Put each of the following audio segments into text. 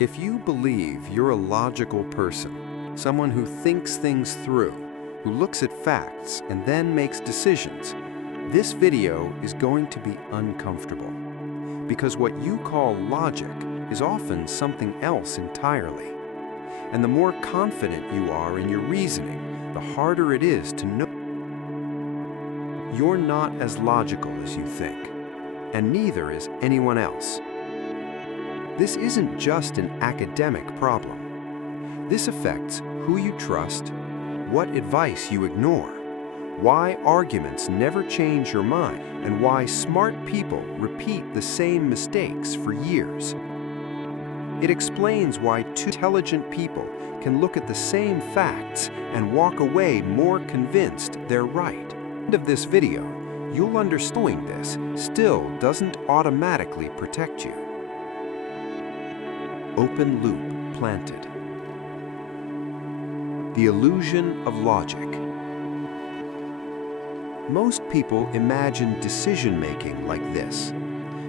If you believe you're a logical person, someone who thinks things through, who looks at facts and then makes decisions, this video is going to be uncomfortable. Because what you call logic is often something else entirely. And the more confident you are in your reasoning, the harder it is to know you're not as logical as you think, and neither is anyone else. This isn't just an academic problem. This affects who you trust, what advice you ignore, why arguments never change your mind, and why smart people repeat the same mistakes for years. It explains why two intelligent people can look at the same facts and walk away more convinced they're right. At the end of this video, you'll understand this still doesn't automatically protect you. Open loop planted. The illusion of logic. Most people imagine decision-making like this.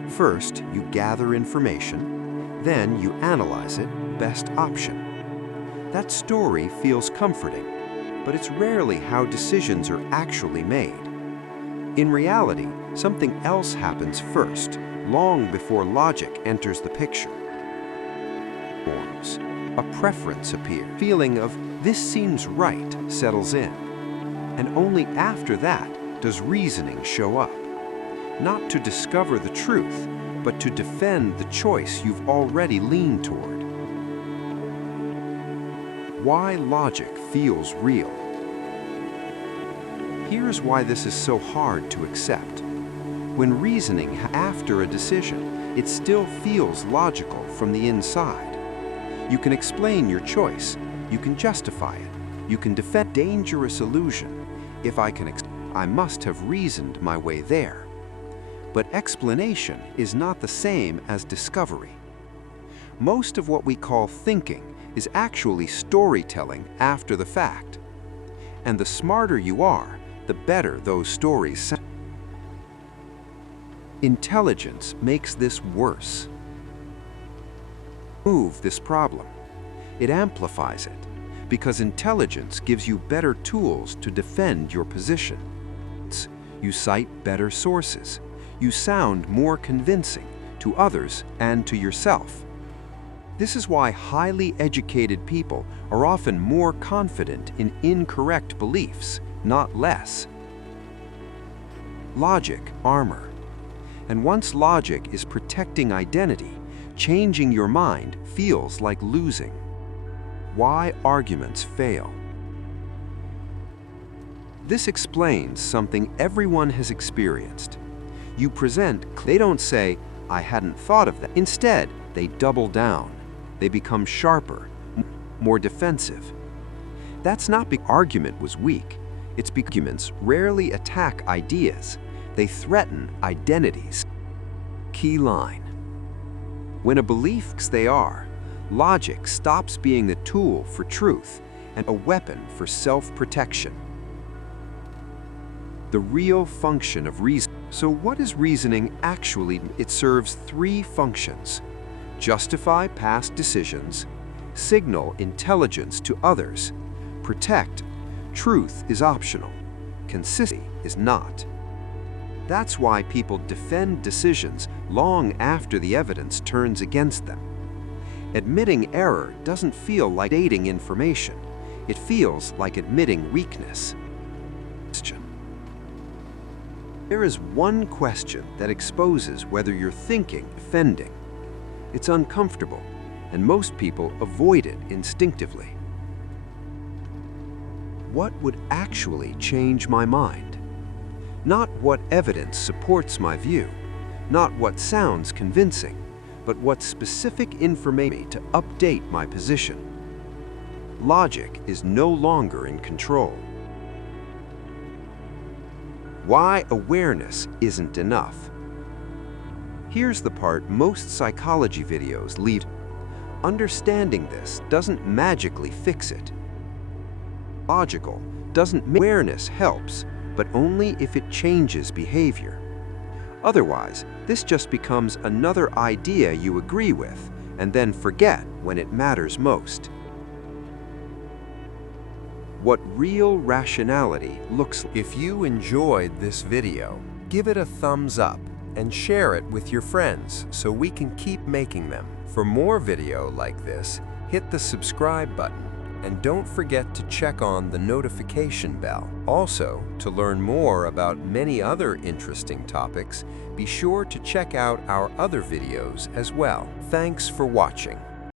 First, you gather information, then you analyze it, best option. That story feels comforting, but it's rarely how decisions are actually made. In reality, something else happens first, long before logic enters the picture. A preference appears. Feeling of "this seems right" settles in. And only after that does reasoning show up. Not to discover the truth, but to defend the choice you've already leaned toward. Why logic feels real. Here's why this is so hard to accept. When reasoning after a decision, it still feels logical from the inside. You can explain your choice, you can justify it, you can defend dangerous illusion. If I must have reasoned my way there. But explanation is not the same as discovery. Most of what we call thinking is actually storytelling after the fact. And the smarter you are, the better those stories sound. Intelligence makes this worse. Remove this problem. It amplifies it, because intelligence gives you better tools to defend your position. You cite better sources. You sound more convincing to others and to yourself. This is why highly educated people are often more confident in incorrect beliefs, not less. Logic, armor. And once logic is protecting identity, changing your mind feels like losing. Why arguments fail. This explains something everyone has experienced. You present, they don't say, "I hadn't thought of that." Instead, they double down. They become sharper, more defensive. That's not because the argument was weak. It's because arguments rarely attack ideas. They threaten identities. Key line. When a belief they are, logic stops being the tool for truth and a weapon for self-protection. The real function of reason. So what is reasoning actually? It serves three functions: justify past decisions, signal intelligence to others, protect. Truth is optional. Consistency is not. That's why people defend decisions long after the evidence turns against them. Admitting error doesn't feel like dating information. It feels like admitting weakness. There is one question that exposes whether you're thinking, defending. It's uncomfortable, and most people avoid it instinctively. What would actually change my mind? Not what evidence supports my view, not what sounds convincing, but what specific information to update my position. Logic is no longer in control. Why awareness isn't enough. Here's the part most psychology videos leave. Understanding this doesn't magically fix it. Logical doesn't make awareness helps, but only if it changes behavior. Otherwise, this just becomes another idea you agree with, and then forget when it matters most. What real rationality looks like. If you enjoyed this video, give it a thumbs up and share it with your friends so we can keep making them. For more video like this, hit the subscribe button and don't forget to check on the notification bell. Also, to learn more about many other interesting topics, be sure to check out our other videos as well. Thanks for watching.